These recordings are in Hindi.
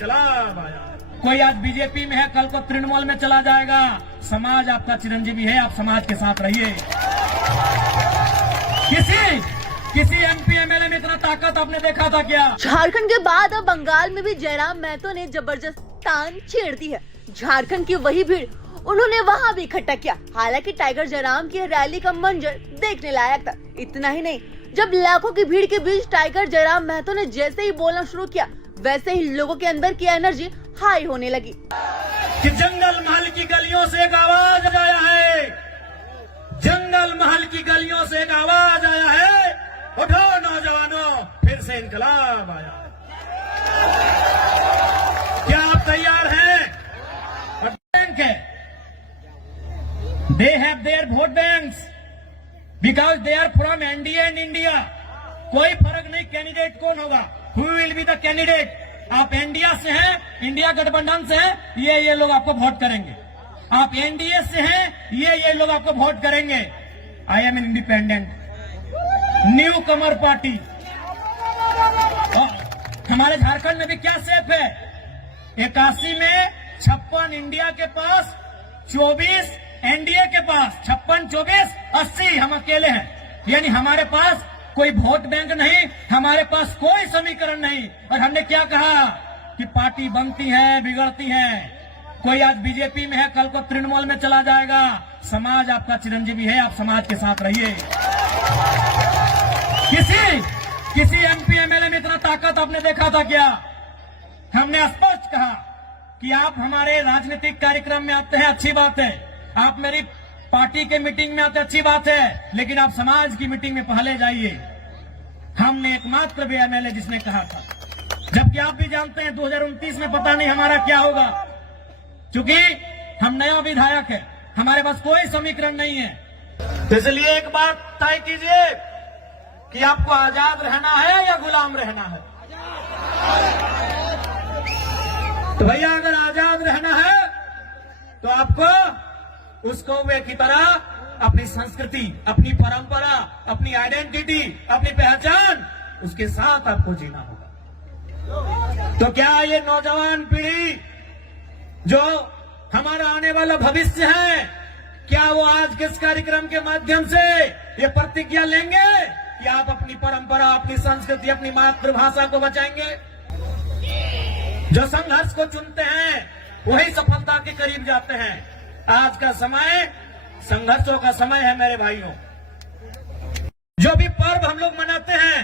इनकलाब आया। कोई आज बीजेपी में है, कल को तृणमूल में चला जाएगा। समाज आपका चिरंजीवी है, आप समाज के साथ रहिए। किसी एमपी एमएलए में इतना ताकत आपने देखा था क्या? झारखंड के बाद अब बंगाल में भी जयराम महतो ने जबरदस्त तान छेड़ दी है। झारखंड की वही भीड़ उन्होंने वहां भी इकट्ठा किया। हालांकि टाइगर जयराम की रैली का मंजर देखने लायक था। इतना ही नहीं, जब लाखों की भीड़ के बीच टाइगर जयराम महतो ने जैसे ही बोलना शुरू किया, वैसे ही लोगों के अंदर की एनर्जी हाई होने लगी। कि जंगल महल की गलियों से एक आवाज आया है, जंगल महल की गलियों से एक आवाज आया है, उठो नौजवानों, फिर से इनकलाब आया। क्या आप तैयार हैं? और बैंक है, they have their vote banks because they are from NDA and India. कोई फर्क नहीं कैंडिडेट कौन होगा, who will be the candidate. आप इंडिया से हैं, इंडिया गठबंधन से हैं, ये लोग आपको वोट करेंगे। आप एनडीए से हैं, ये लोग आपको वोट करेंगे। I am an independent new Qamar party. हमारे झारखंड में भी क्या सेफ है? 81 में 56 इंडिया के पास, 24 एनडीए के पास। 56, 24, 80 हम अकेले हैं। यानी हमारे पास कोई वोट बैंक नहीं, हमारे पास कोई समीकरण नहीं। और हमने क्या कहा कि पार्टी बनती है, बिगड़ती है। कोई आज बीजेपी में है, कल को तृणमूल में चला जाएगा। समाज आपका चिरंजीवी है, आप समाज के साथ रहिए। किसी एमपी एमएलए में इतना ताकत आपने देखा था क्या? हमने स्पष्ट कहा कि आप हमारे राजनीतिक कार्यक्रम में आते हैं, अच्छी बात है। आप मेरी पार्टी के मीटिंग में आते, अच्छी बात है, लेकिन आप समाज की मीटिंग में पहले जाइए। हमने एकमात्र भी एमएलए जिसने कहा था, जबकि आप भी जानते हैं 2029 में पता नहीं हमारा क्या होगा, क्योंकि हम नया विधायक है, हमारे पास कोई समीकरण नहीं है। तो इसलिए एक बात तय कीजिए कि आपको आजाद रहना है या गुलाम रहना है। तो भैया अगर आजाद रहना है तो आपको उस कौवे की तरह अपनी संस्कृति, अपनी परंपरा, अपनी आइडेंटिटी, अपनी पहचान, उसके साथ आपको जीना होगा। तो क्या ये नौजवान पीढ़ी जो हमारा आने वाला भविष्य है, क्या वो आज के इस कार्यक्रम के माध्यम से ये प्रतिज्ञा लेंगे कि आप अपनी परंपरा, अपनी संस्कृति, अपनी मातृभाषा को बचाएंगे? जो संघर्ष को चुनते हैं वही सफलता के करीब जाते हैं। आज का समय संघर्षों का समय है मेरे भाइयों। जो भी पर्व हम लोग मनाते हैं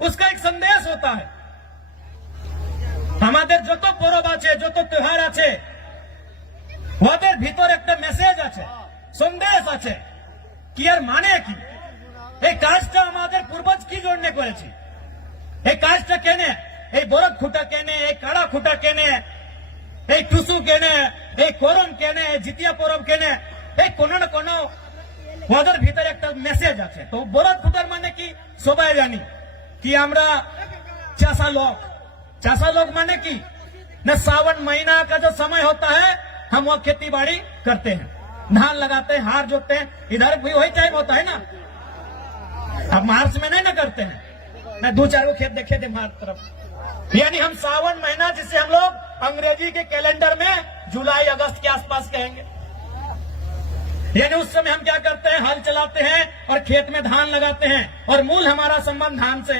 उसका एक संदेश होता है। हमारे जो तो पर्व आछे, जो तो त्योहार आछे, ওদের ভিতর একটা মেসেজ আছে, সন্দেশ আছে কি আর মানে কি, এই কাজটা আমাদের পূর্বজ কি জন্য করেছে, এই কাজটা কেনে, এই বরদ খুঁটা কেনে, এই কাড়া খুঁটা কেনে, এই টুসু কেনে, এই করম কেনে, জিতিয়া পরব কেনে, এই কোনো না কোনো ওদের ভিতরে একটা মেসেজ আছে। তো বরদ খুঁটার মানে কি সবাই জানি কি আমরা চাষা लोग माने की न सावन महीना का जो समय होता है हम वो खेती बाड़ी करते हैं, धान लगाते हैं, हार जोतते हैं। इधर भी वही टाइम होता है ना। अब मार्च में नहीं ना करते हैं, मैं 2-4 खेत देखे थे मार्च तरफ। यानी हम सावन महीना जिसे हम लोग अंग्रेजी के कैलेंडर में जुलाई अगस्त के आसपास कहेंगे, यानी उस समय हम क्या करते हैं, हल चलाते हैं और खेत में धान लगाते हैं और मूल हमारा संबंध धान से।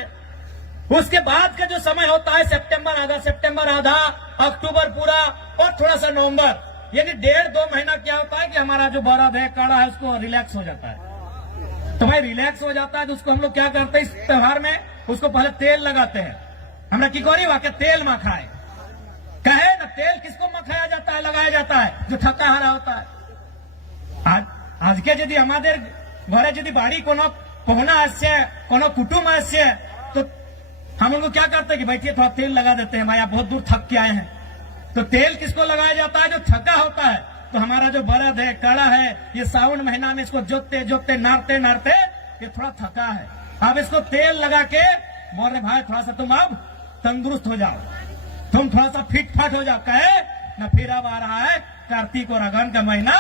उसके बाद का जो समय होता है सितंबर आधा, सितंबर आधा, अक्टूबर पूरा और थोड़ा सा नवंबर, यानी 1.5-2 महीना क्या होता है कि हमारा जो बरद है, काड़ा है, उसको रिलैक्स हो जाता है। तो भाई रिलैक्स हो जाता है तो उसको हम लोग क्या करते हैं, इस त्योहार में उसको पहले तेल लगाते हैं। हमरा की गौरी वाके तेल मखाए कहे ना, तेल किसको मखाया जाता है, लगाया जाता है जो थका हारा होता है। आज के यदि हमारे घरे यदि बाड़ी कोनो पहुना आसे, कोनो कुटुंब आसे, तो हम लोग क्या करते हैं कि बैठिए थोड़ा तेल लगा देते हैं, भाई आप बहुत दूर थक के आए हैं। तो तेल किसको लगाया जाता है, जो थका होता है। तो हमारा जो बरद है, काड़ा है, ये सावन महीना में इसको जोतते नारते ये थोड़ा थका है। अब इसको तेल लगा के बोल रहे भाई थोड़ा सा तुम अब तंदुरुस्त हो जाओ, तुम थोड़ा सा फिट फाट हो जाओ। कहे ना फिर अब आ रहा है कार्तिक और अगन का महीना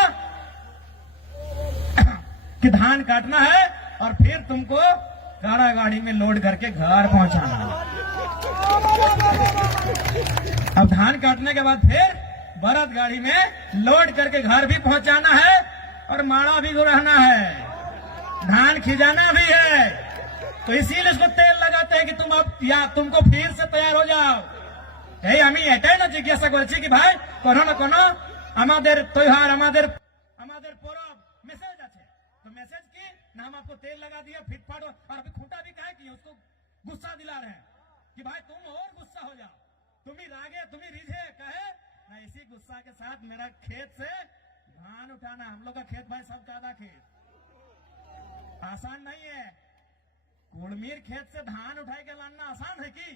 कि धान काटना है और फिर तुमको काड़ा गाड़ी में लोड करके घर पहुंचाना है। अब धान काटने के बाद फिर बरत गाड़ी में लोड करके घर भी पहुंचाना है और माड़ा भी रहना है, धान खिजाना भी है। तो इसीलिए इसको तेल लगाते हैं कि तुम अब तुमको फिर से तैयार हो जाओ। এই আমি এটাই না জিজ্ঞাসা করেছি কি ভাই কোনো না কোনো আমাদের त्योहार আমাদের परब मैसेज আছে, तो मैसेज की ना हम आपको तेल लगा दिया फिटफाट और अभी खूंटा भी कहे कि उसको गुस्सा दिला रहे हैं कि भाई तुम और गुस्सा हो जाओ, तुम ही रागे तुम ही रिझे कहे ना। इसी गुस्सा के साथ मेरा खेत से धान उठाना, हम लोग का खेत भाई सब ज्यादा खेत आसान नहीं है। कुड़मीर खेत से धान उठा के लाना आसान है कि?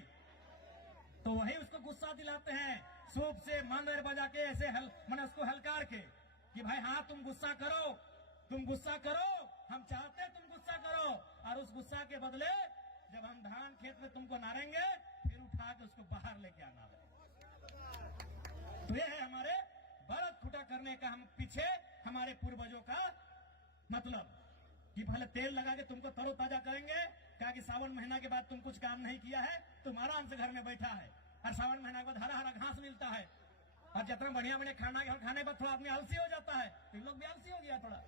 तो वही उसको गुस्सा दिलाते हैं, सूप से मंदिर बजा के ऐसे मैंने उसको हलकार के कि भाई हाँ तुम गुस्सा करो, हम चाहते तुम गुस्सा करो, और उस गुस्सा के बदले जब हम धान खेत में तुमको नारेंगे फिर उठा के उसको बाहर लेके आना है। तो ये है हमारे बरत खुटा करने का हम पीछे हमारे पूर्वजों का मतलब कि पहले तेल लगा के तुमको तरोताजा करेंगे, क्या कि सावन महीना के बाद तुम कुछ काम नहीं किया है, तुम आराम से घर में बैठा है और सावन महीना के बाद हरा हरा घास मिलता है और जितना बढ़िया बढ़िया खाना खाने के बाद थोड़ा आदमी आलसी हो जाता है, तो लोग भी आलसी हो गया थोड़ा।